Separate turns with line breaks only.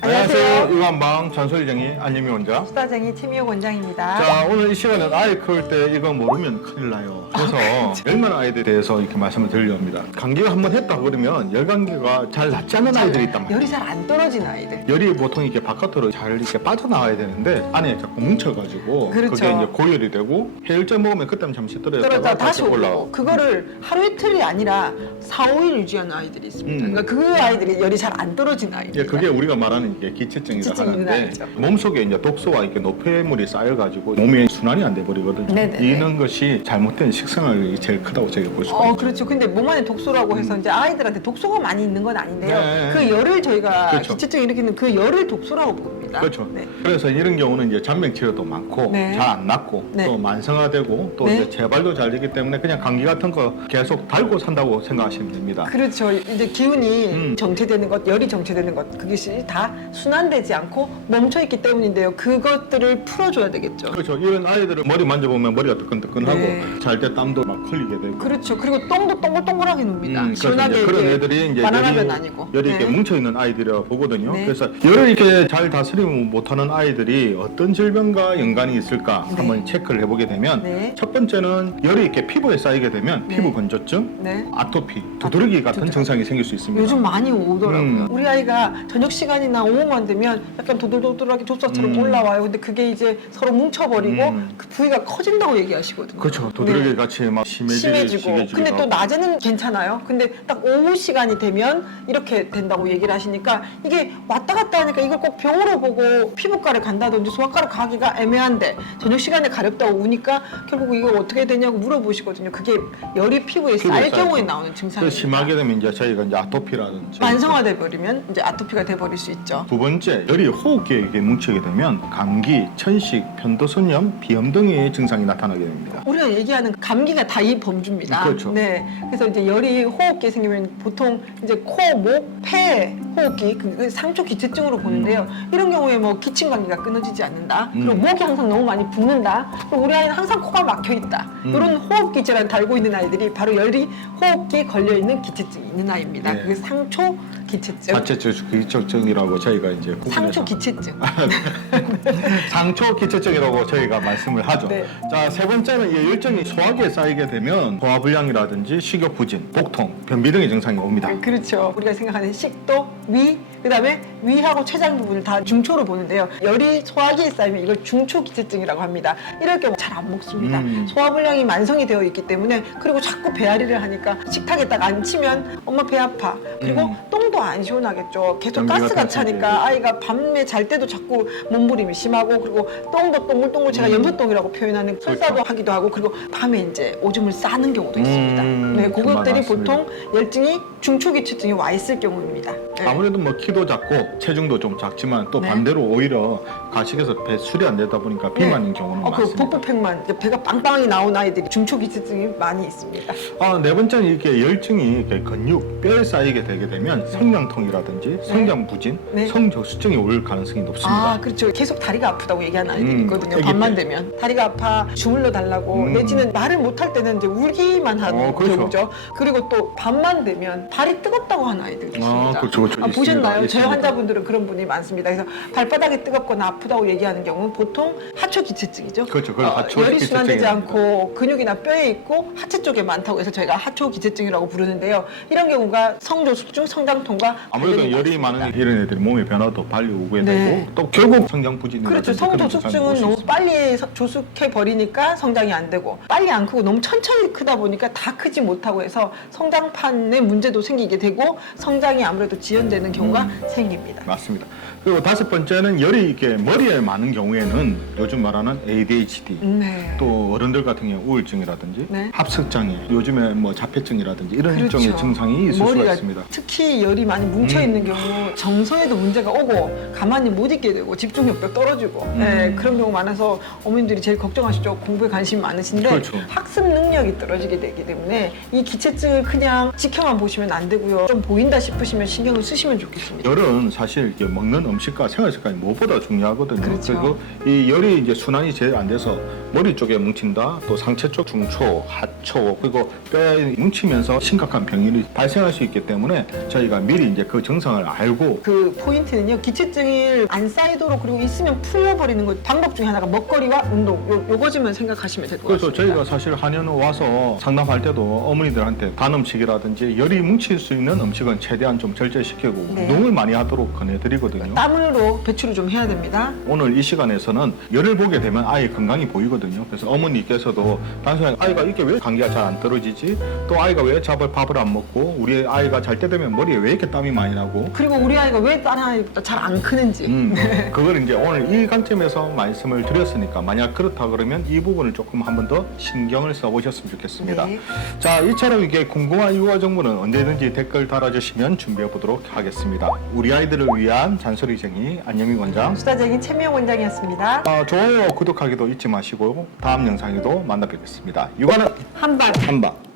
안녕하세요. 유한방 전설이쟁이 안예미 원장.
수다쟁이 팀이호 원장입니다.
자 오늘 이 시간은 아이 클 때 이거 모르면 큰일 나요. 그래서 열만 아이들에 대해서 이렇게 말씀을 드리려 합니다. 감기가 한번 했다 그러면 열 감기가 잘 낫지 않는 아이들이 있단 말이에요.
열이 잘 안 떨어진 아이들.
열이 보통 이렇게 바깥으로 잘 이렇게 빠져나와야 되는데 안에 자꾸 뭉쳐가지고
그렇죠.
게 이제 고열이 되고 해열제 먹으면 그때는 잠시 떨어졌다가
떨어져 다시 오고
올라오고.
그거를 하루 이틀이 아니라 4, 5일 유지하는 아이들이 있습니다.
음.
그러니까 그 아이들이 열이 잘 안 떨어진 아이들.
예, 그게 우리가 말하는 이게 기체증 이라
기체증이 있는
하는데
아이죠.
몸속에 이제 독소와 이렇게 노폐물이 쌓여가지고 몸이 순환이 안 돼 버리거든요.
네네네.
이런 것이 잘못된 식생활이 제일 크다고 저희가 볼 수가
어
있어요.
그렇죠. 근데 몸 안에 독소라고 해서 이제 아이들한테 독소가 많이 있는 건 아닌데요.
음. 네.
그 열을 저희가
그렇죠.
기체증 일으키는 그 열을 독소라고 봅니다.
그렇죠.
네.
그래서 이런 경우는 이제 잔병 치료도 많고
네.
잘 안 낫고
네.
또 만성화되고 또
네.
이제 재발도 잘 되기 때문에 그냥 감기 같은 거 계속 달고 산다고 생각하시면 됩니다.
그렇죠. 이제 기운이
음.
정체되는 것, 열이 정체되는 것, 그것이 다 순환되지 않고 멈춰 있기 때문인데요. 그것들을 풀어줘야 되겠죠.
그렇죠. 이런 아이들은 머리 만져보면 머리가 뜨끈뜨끈하고
네.
잘 때 땀도 막 흘리게 되고
그렇죠. 그리고 똥도 동글동글하게 놉니다.
음, 그래서
시원하게
이제 그런
이렇게
애들이 이제
바나나면
열이,
아니고.
열이 이렇게
네.
뭉쳐 있는 아이들이라 보거든요.
네.
그래서 열을 이렇게 잘 다스리지 못하는 아이들이 어떤 질병과 연관이 있을까
네.
한번 체크를 해보게 되면
네.
첫 번째는 열이 이렇게 피부에 쌓이게 되면
네.
피부 건조증,
네.
아토피, 두드러기 같은
두드러기.
증상이 생길 수 있습니다.
요즘 많이 오더라고요.
음.
우리 아이가 저녁 시간이나 오후만 되면 약간 도돌도돌하게 조사처럼
음.
올라와요. 근데 그게 이제 서로 뭉쳐버리고
음.
그 부위가 커진다고 얘기하시거든요.
그렇죠. 두드러기
네.
같이 막 심해지고,
심해지고 근데 또. 낮에는 괜찮아요 근데 딱 오후 시간이 되면 이렇게 된다고 얘기를 하시니까 이게 왔다 갔다 하니까 이걸 꼭 병으로 보고 피부과를 간다든지 소아과를 가기가 애매한데 저녁 시간에 가렵다고 우니까 결국 이거 어떻게 되냐고 물어보시거든요 그게 열이 피부에
쌓여서.
경우에 나오는
그
증상입니다
심하게 되면 이제 저희가 이제 아토피라든지
만성화돼 버리면 이제 아토피가 돼 버릴 수 있죠
두 번째, 열이 호흡기에 뭉치게 되면 감기, 천식, 편도선염, 비염 등의 증상이 나타나게 됩니다.
우리가 얘기하는 감기가 다 이 범주입니다.
그렇죠.
네. 그래서 이제 열이 호흡기에 생기면 보통 이제 코, 목, 폐 호흡기 그 상초 기체증으로 보는데요. 이런 경우에 뭐 기침 감기가 끊어지지 않는다. 그리고
음.
목이 항상 너무 많이 붓는다. 그리고 우리 아이는 항상 코가 막혀 있다.
음.
이런 호흡기 질환 달고 있는 아이들이 바로 열이 호흡기에 걸려 있는 기체증이 있는 아이입니다.
네.
그게 상초 기체증.
자체 기체증이라고 저희가 이제
상초 기체증.
상초 기체증이라고 저희가 말씀을 하죠.
네.
자, 세 번째는 이 열정이 소화기에 쌓이게 되면 소화불량이라든지 식욕 부진, 복통, 변비 등의 증상이 옵니다.
그렇죠. 우리가 생각하는 식도, 위, 그다음에 위하고 췌장 부분을 다 중초로 보는데요. 열이 소화기에 쌓이면 이걸 중초 기체증이라고 합니다. 이럴 경우 잘 안 먹습니다.
음.
소화불량이 만성이 되어 있기 때문에 그리고 자꾸 배앓이를 하니까 식탁에 딱 앉히면 엄마 배 아파. 그리고
음.
똥도 안 시원하겠죠. 계속 가스가 차니까 아이가 밤에 잘 때도 자꾸 몸부림이 심하고 그리고 똥도 동글동글 제가
음.
염소똥이라고 표현하는 설사도
그렇죠.
하기도 하고 그리고 밤에 이제 오줌을 싸는 경우도 있습니다.
음,
네, 그것들이. 보통 열증이 중초기체증이 와 있을 경우입니다. 네.
아무래도 뭐 키도 작고 체중도 좀 작지만 또
네.
반대로 오히려 가식에서 배 술이 안 되다 보니까 비만인 경우는
어, 그
많습니다.
복부팩만 이제 배가 빵빵하게 나온 아이들이 중초기체증이 많이 있습니다.
아, 네 번째는 이렇게 열증이 이렇게 근육, 뼈에 쌓이게 되게 되면 성장통이라든지 성장 부진,
네.
성저수증이 올 가능성이 높습니다.
아, 그렇죠. 계속 다리가 아프다고 얘기하는 아이들이
음,
있거든요.
애기
밤만
때.
되면 다리가 아파 주물러 달라고
음.
내지는 말을 못 할 때는 이제 울기만 하는
어, 그렇죠.
경우죠. 그리고 또 밤만 되면 발이 뜨겁다고 하는 아이들이 있습니다.
아, 그렇죠,
아. 보셨나요? 저희
있습니다.
환자분들은 그런 분이 많습니다. 그래서 발바닥이 뜨겁거나 아프다고 얘기하는 경우는 보통 하초 기체증이죠.
그렇죠. 그걸
어,
하초
열이 순환되지. 않고 근육이나 뼈에 있고 하체 쪽에 많다고 해서 저희가 하초 기체증이라고 부르는데요. 이런 경우가 성조숙증, 성장통과
아무래도 열이. 많은 이런 애들이 몸의 변화도 빨리 오게
네.
되고 또 결국 성장 부진이
그렇죠. 성조숙증은 너무 빨리 서- 조숙해 버리니까 성장이 안 되고 빨리 안 크고 너무 천천히 크다 보니까 다 크지 못하고 해서 성장판에 문제도 생기게 되고 성장이 아무래도 지연 되는 경우가
음.
생깁니다.
맞습니다. 그리고 다섯 번째는 열이 이렇게 머리에 많은 경우에는 요즘 말하는 ADHD
네.
또 어른들 같은 경우 우울증이라든지
네.
합석장애 요즘에 뭐 자폐증이라든지 이런
그렇죠.
일종의 증상이 있을 수가 있습니다.
특히 열이 많이 뭉쳐 있는 경우 정서에도 문제가 오고 가만히 못 있게 되고 집중력도 떨어지고
음.
네, 그런 경우 많아서 어머님들이 제일 걱정하시죠 공부에 관심이 많으신데
그렇죠.
학습 능력이 떨어지게 되기 때문에 이 기체증을 그냥 지켜만 보시면 안 되고요 좀 보인다 싶으시면 신경을 쓰시면 좋겠습니다.
열은 사실 이게 먹는 음식과 생활 습관이 무엇보다 중요하거든요.
그렇죠.
리고이 열이 이제 순환이 제일 안 돼서 머리 쪽에 뭉친다, 또 상체 쪽 중초, 하초, 그리고 뼈에 뭉치면서 심각한 병이 발생할 수 있기 때문에 저희가 미리 이제 그 증상을 알고
그 포인트는요 기체증이 안 쌓이도록 그리고 있으면 풀려버리는 거 방법 중에 하나가 먹거리와 운동 요, 요거지만 생각하시면 될 것
그래서
같습니다.
저희가 사실 한의원 와서 상담할 때도 어머니들한테 단 음식이라든지 열이 뭉칠 수 있는 음식은 최대한 좀 절제시 키고
네.
운동을 많이 하도록 권해드리거든요.
땀으로 배출을 좀 해야 됩니다.
오늘 이 시간에서는 열을 보게 되면 아이 건강이 보이거든요. 그래서 어머니께서도 단순히 아이가 이게 왜 감기가 잘 안 떨어지지? 또 아이가 왜 밥을 밥을 안 먹고 우리 아이가 잘 때 되면 머리에 왜 이렇게 땀이 많이 나고?
그리고 우리 아이가 왜 다른 아이보다 잘 안 크는지
음, 그걸 이제 오늘 이 관점에서 말씀을 드렸으니까 만약 그렇다 그러면 이 부분을 조금 한 번 더 신경을 써보셨으면 좋겠습니다.
네.
자, 이처럼 이게 궁금한 유아 정보는 언제든지 댓글 달아주시면 준비해 보도록 하겠습니다. 우리 아이들을 위한 잔소리쟁이 안영민 원장.
수다적인 최미영 원장이었습니다.
아, 좋아요, 구독하기도 잊지 마시고 다음 영상에도 만나 뵙겠습니다. 육아는
한발
한방.